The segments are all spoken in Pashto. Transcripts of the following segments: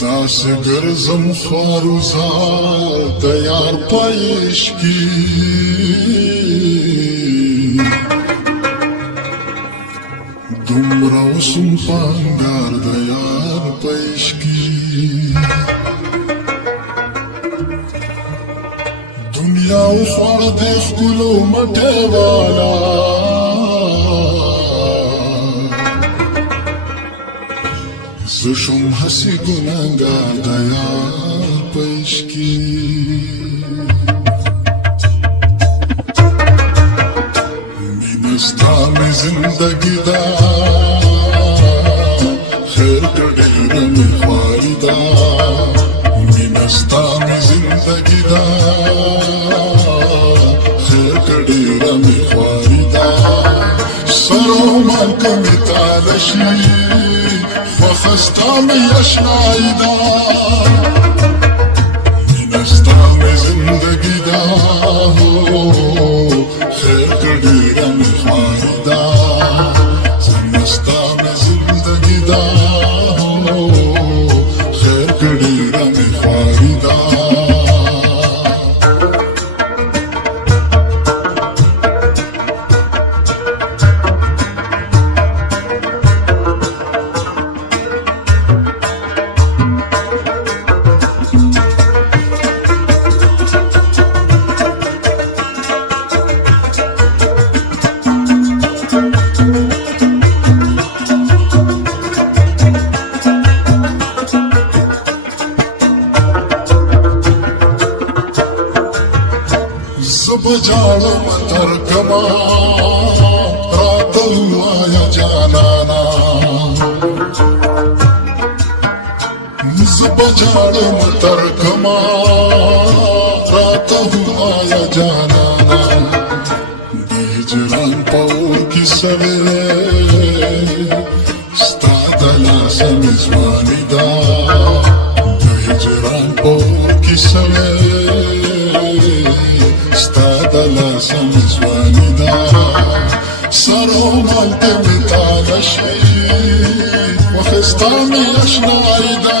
داسې ګرځم خوارزار د یار په عشقي دومره وسم پانګار د یار په عشقي دنیا وخوړه د ښکلو مټې والا زه شوم هسې ګناهګار د یار په عشقي مینه ستا مې زندګي ده خیر که ډېره مې خواري ده مینه ستا مې زندګي ده خیر که ډېره مې خواري ده سر و مال که مې تاله شي وخستا می اشنایی دا مینستا می زندگی دا خیر کردیرا می خواری دا زنستا می زندگی دا خیر کردیرا می خواری دا بجاړم تر کما راته ووایه جانانا زه بجاړم تر کما راته ووایه جانانا د هجران په اور کې سوې ستا د لاسه مې ځواني ده د هجران په اور کې سوې ستا د لاسه مې ځواني ده سر و مال ته مې تاله شي وخستا مې اشنایي ده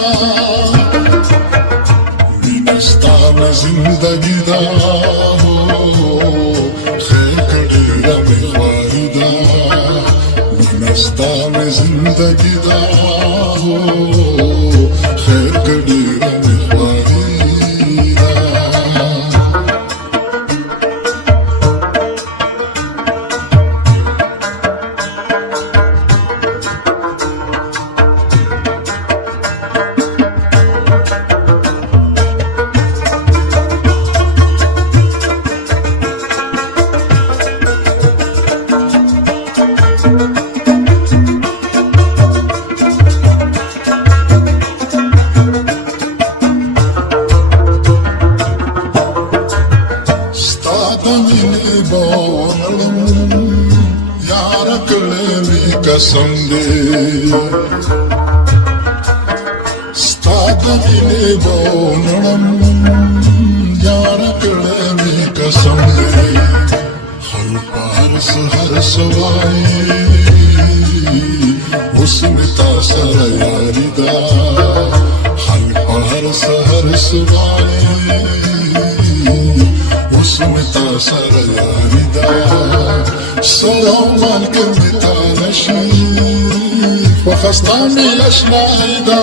مینه ستا مې زندګي ده خیر که ډېره مې خواري ده مینه ستا مې زندګي ده خیر که ډېره مې خواري ده قسم دې ستا د مینې بونړم یار کړې مې قسم دې هر پار سحر سوای اوس مې تا سره یاري ده هر پار سحر سوای اوس مې تا سره یاري ده سلام مال که مې تاله شي وخستا مې اشنایي ده